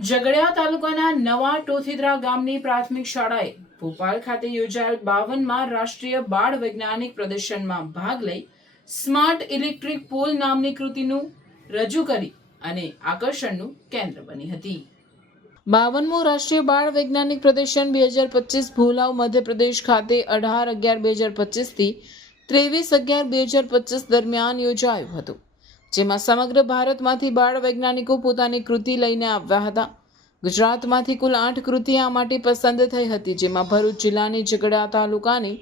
ઝઘડિયા તાલુકાના નવા ટોથીદરા ગામની પ્રાથમિક શાળાએ ભોપાલ ખાતે યોજાયેલ 52માં રાષ્ટ્રીય બાળ વૈજ્ઞાનિક પ્રદર્શનમાં ભાગ લઈ સ્માર્ટ ઇલેક્ટ્રિક પોલ નામની કૃતિનું રજૂ કરી અને આકર્ષણનું કેન્દ્ર બની હતી। 52મું રાષ્ટ્રીય બાળ વૈજ્ઞાનિક પ્રદર્શન 2025 ભોલાવ મધ્યપ્રદેશ ખાતે 18/11/2025 થી 23/11/2025 દરમિયાન યોજાયું હતું, જેમાં સમગ્ર ભારતમાંથી બાળ વૈજ્ઞાનિકો પોતાની કૃતિ લઈને આવ્યા હતા। ગુજરાતમાંથી કુલ 8 કૃતિ આ માટે પસંદ થઈ હતી, જેમાં ભરૂચ જિલ્લાની ઝઘડિયા તાલુકાની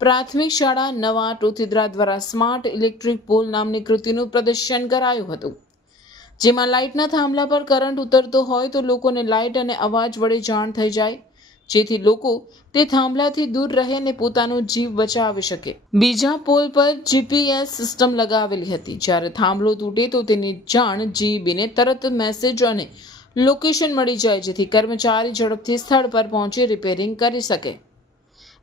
પ્રાથમિક શાળા નવા ટોથીદરા દ્વારા સ્માર્ટ ઇલેક્ટ્રિક પોલ નામની કૃતિનું પ્રદર્શન કરાયું હતું, જેમાં લાઇટના થાંભલા પર કરંટ ઉતરતો હોય તો લોકોને લાઇટ અને અવાજ વડે જાણ થઈ જાય, જેથી લોકો તે થાંભલાથી દૂર રહે અને પોતાનો જીવ બચાવી શકે। બીજા પોલ પર જીપીએસ સિસ્ટમ લગાવેલી હતી, જ્યારે થાંભલો તૂટે તો તેની જાણ જીબીને તરત મેસેજ અને લોકેશન મળી જાય, જેથી કર્મચારી ઝડપથી સ્થળ પર પહોંચી રિપેરિંગ કરી શકે।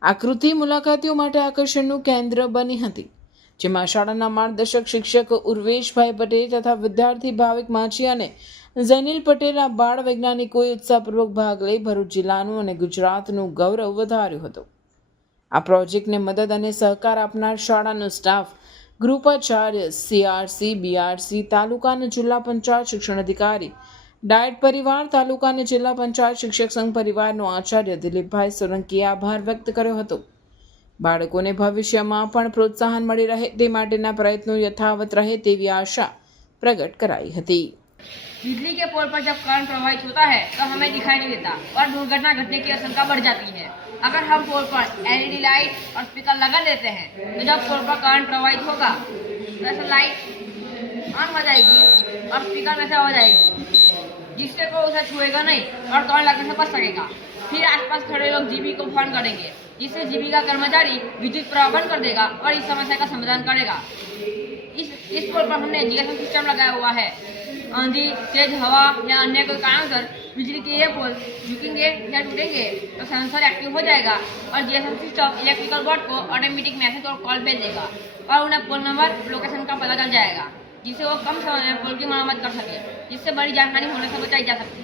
આ કૃતિ મુલાકાતીઓ માટે આકર્ષણનું કેન્દ્ર બની હતી, જેમાં શાળાના માર્ગદર્શક શિક્ષક ઉર્વેશભાઈ પટેલ તથા વિદ્યાર્થી ભાવિક માછી અને ઝૈનિલ પટેલ આ બાળ વૈજ્ઞાનિકોએ ઉત્સાહપૂર્વક ભાગ લઈ ભરૂચ જિલ્લાનું અને ગુજરાતનું ગૌરવ વધાર્યું હતું। આ પ્રોજેક્ટને મદદ અને સહકાર આપનાર શાળાનો સ્ટાફ, ગૃપાચાર્ય, સીઆરસી, બીઆરસી, તાલુકા અને જિલ્લા પંચાયત શિક્ષણ અધિકારી, ડાયટ પરિવાર, તાલુકા અને જિલ્લા પંચાયત શિક્ષક સંઘ પરિવારનો આચાર્ય દિલીપભાઈ સોલંકીએ આભાર વ્યક્ત કર્યો હતો। બાળકોને ભવિષ્યમાં પણ પ્રોત્સાહન મળી રહે તે માટેના પ્રયત્નો યથાવત રહે તેવી આશા प्रकट कराई थी। बिजली के पोल पर जब करंट प्रवाहित होता है तो हमें दिखाई नहीं देता और दुर्घटना घटने की आशंका बढ़ जाती है। अगर हम पोल पर एलईडी लाइट और स्पीकर लगा देते हैं तो जब पोल पर करंट प्रवाहित होगा तो ऐसा लाइट ऑन हो जाएगी और स्पीकर में से हो जाएगी, जिससे कोई उसे छुएगा नहीं और करंट लगने से बच सकेगा। फिर आसपास खड़े लोग जीबी को फोन करेंगे, जिससे जीबी का कर्मचारी विद्युत प्रवाह बंद कर देगा और इस समस्या का समाधान करेगा। इस पोल पर हमने जीएसएम सिस्टम लगाया हुआ है। आंधी, तेज हवा या अन्य कोई कारणवश बिजली के ये पोल झुकेंगे या टूटेंगे तो सेंसर एक्टिव हो जाएगा और जीएसएम सिस्टम इलेक्ट्रिकल बोर्ड को ऑटोमेटिक मैसेज और कॉल भेज देगा और उन्हें पोल नंबर लोकेशन का पता चल जाएगा, जिससे वो कम समय में पोल की मरम्मत कर सके, जिससे बड़ी जानहानि होने से बचाई जा सकती है।